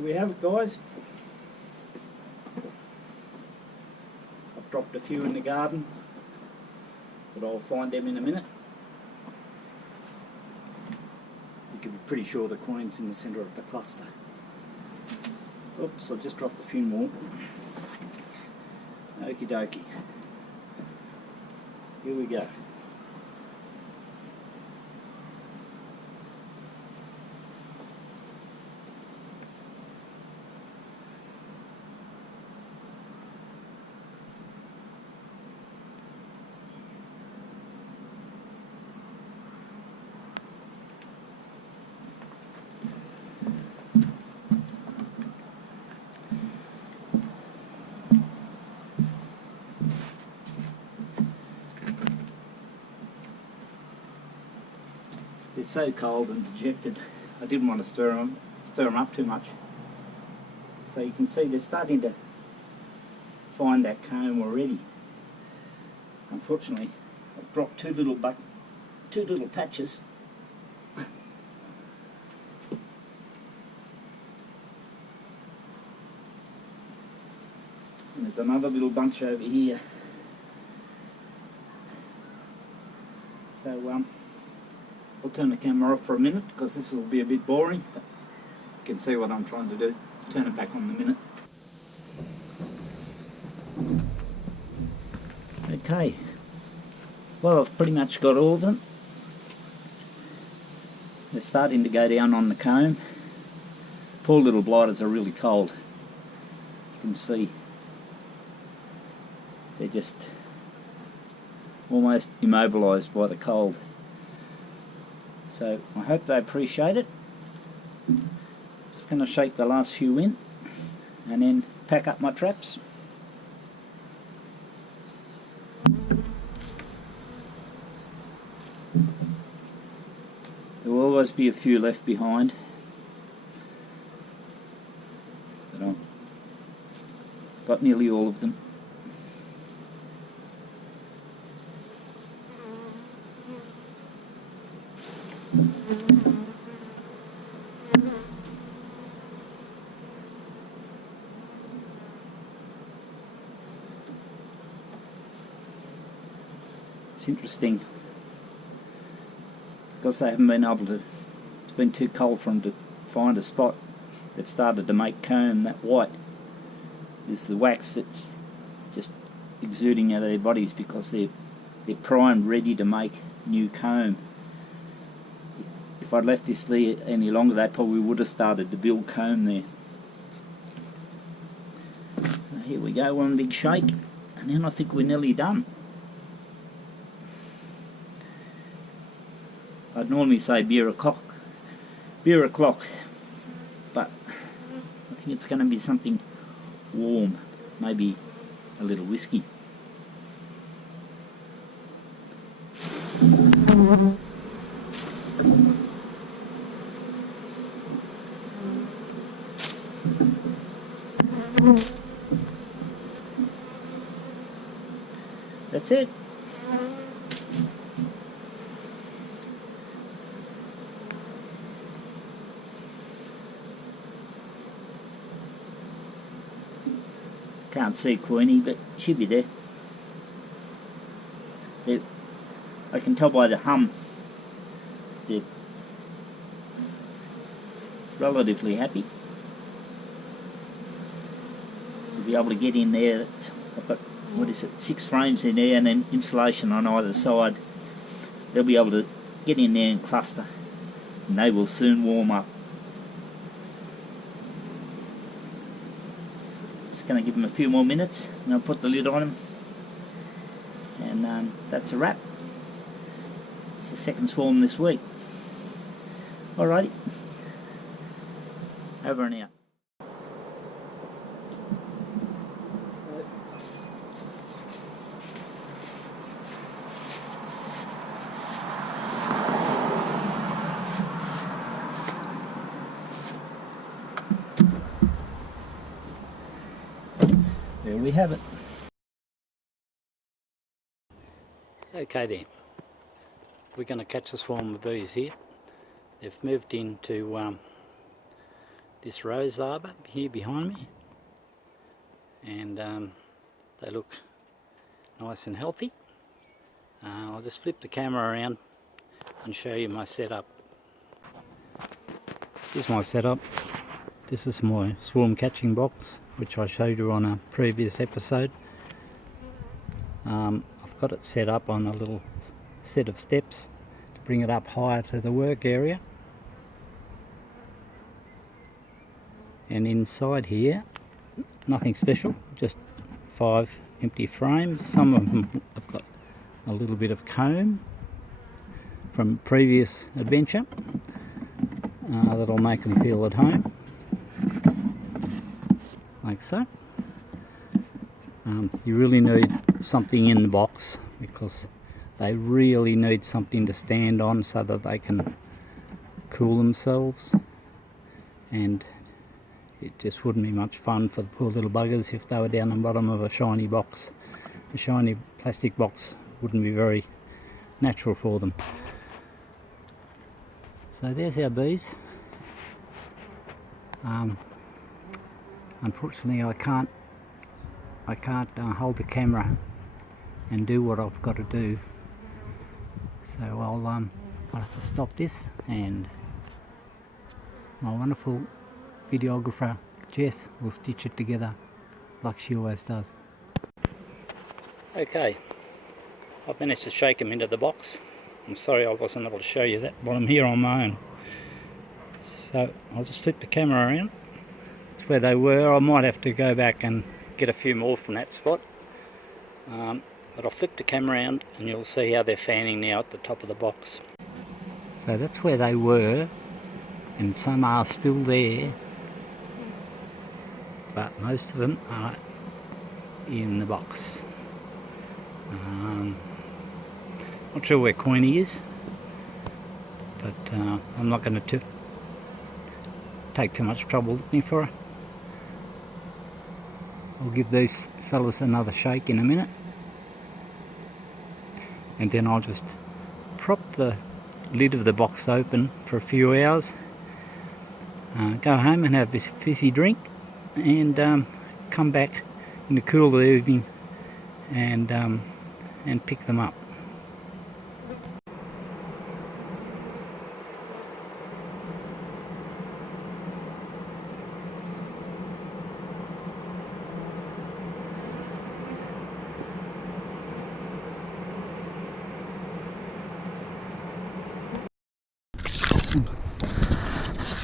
There we have it, guys. I've dropped a few in the garden, but I'll find them in a minute. You can be pretty sure the queen's in the centre of the cluster. Oops, I just dropped a few more. Okie dokie. Here we go. They're so cold and dejected, I didn't want to stir them up too much. So you can see they're starting to find that comb already. Unfortunately, I've dropped two little patches. And there's another little bunch over here. So I'll turn the camera off for a minute because this will be a bit boring, but you can see what I'm trying to do. Turn it back on in a minute. Okay, well, I've pretty much got all of them. They're starting to go down on the comb. Poor little blighters are really cold. You can see they're just almost immobilised by the cold. So I hope they appreciate it. Just going to shake the last few in and then pack up my traps. There will always be a few left behind, but I've got nearly all of them. It's interesting because they haven't been able to, it's been too cold for them to find a spot. They've started to make comb. That white is the wax that's just exuding out of their bodies because they're primed, ready to make new comb. If I'd left this there any longer, they probably would have started to build comb there. So here we go, one big shake, and then I think we're nearly done. I'd normally say beer o'clock, but I think it's going to be something warm, maybe a little whiskey. That's it. Can't see Queenie, but she'll be there. I can tell by the hum they're relatively happy to be able to get in there. I've got, 6 frames in there and then insulation on either side. They'll be able to get in there and cluster, and they will soon warm up. Going to give them a few more minutes and I'll put the lid on them, and that's a wrap. It's the second swarm this week. Alrighty, over and out. There we have it. Okay then, we're going to catch a swarm of bees here. They've moved into this rose arbor here behind me, and they look nice and healthy. I'll just flip the camera around and show you my setup. This is my setup. This is my swarm catching box, which I showed you on a previous episode. I've got it set up on a little set of steps to bring it up higher to the work area. And inside here, nothing special, just 5 empty frames. Some of them have got a little bit of comb from previous adventure that'll make them feel at home, like so. You really need something in the box because they really need something to stand on so that they can cool themselves, and it just wouldn't be much fun for the poor little buggers if they were down the bottom of a shiny box. A shiny plastic box wouldn't be very natural for them. So there's our bees. Unfortunately I can't hold the camera and do what I've got to do, so I'll have to stop this, and my wonderful videographer Jess will stitch it together like she always does. Okay, I've managed to shake them into the box. I'm sorry I wasn't able to show you that, but I'm here on my own. So I'll just flip the camera around. That's where they were. I might have to go back and get a few more from that spot. But I'll flip the camera around and you'll see how they're fanning now at the top of the box. So that's where they were, and some are still there, but most of them are in the box. Not sure where Coiny is, but I'm not going to take too much trouble looking for her. I'll give these fellas another shake in a minute, and then I'll just prop the lid of the box open for a few hours, go home and have this fizzy drink, and come back in the cool of the evening and pick them up.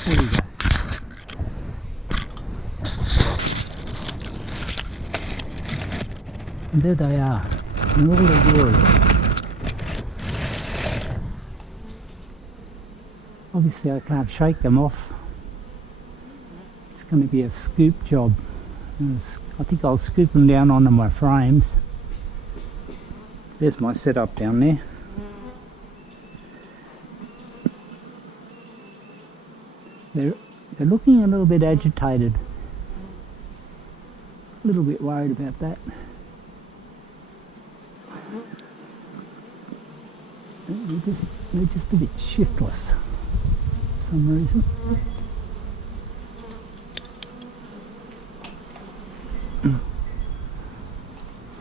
There we go. And there they are, in all their glory. Obviously I can't shake them off. It's going to be a scoop job. I think I'll scoop them down onto my frames. There's my setup down there. They're looking a little bit agitated. A little bit worried about that. They're just a bit shiftless for some reason.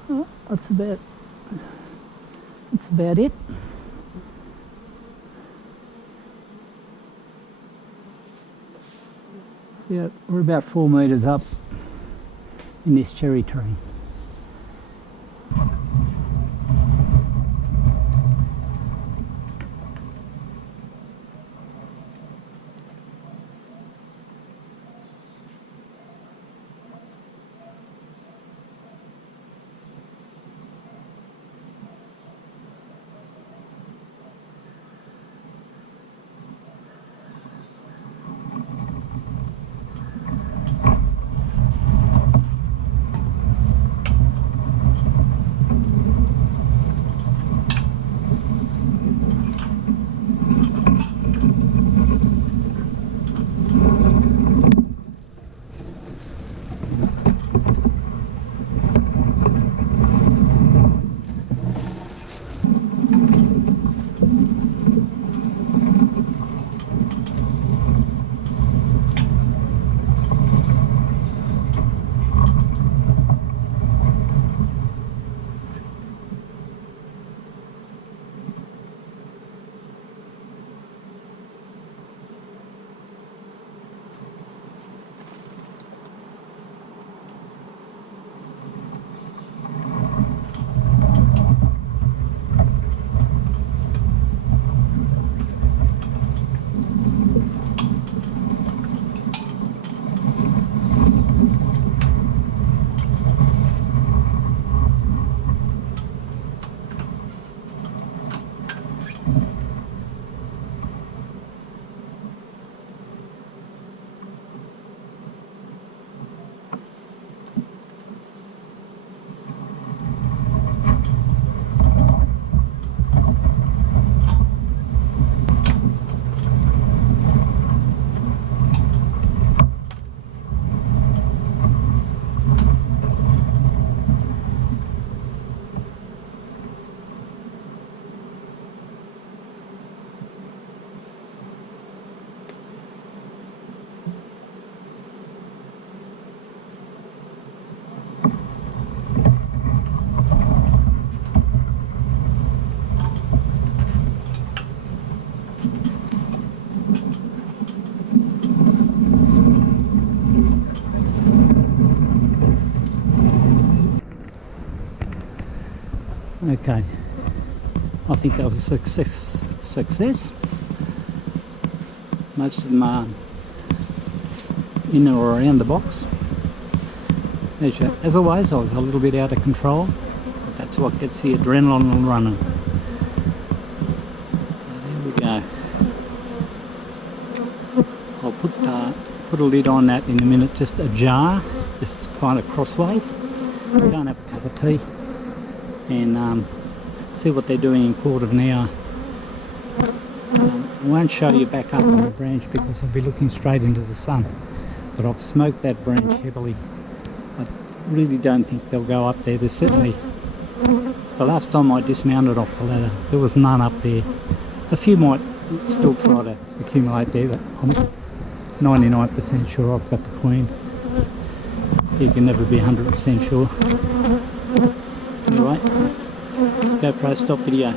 Oh, that's about it. Yeah, we're about 4 metres up in this cherry tree. Okay, I think that was a success. Most of them are in or around the box. As always, I was a little bit out of control, but that's what gets the adrenaline running. So there we go. I'll put a lid on that in a minute, just ajar, just kind of crossways. Go and have a cup of tea and see what they're doing in a quarter of an hour. I won't show you back up on the branch because I'll be looking straight into the sun, but I've smoked that branch heavily. I really don't think they'll go up there. There's certainly, the last time I dismounted off the ladder, there was none up there. A few might still try to accumulate there, but I'm 99% sure I've got the queen. You can never be 100% sure. Anyway, GoPro stop video.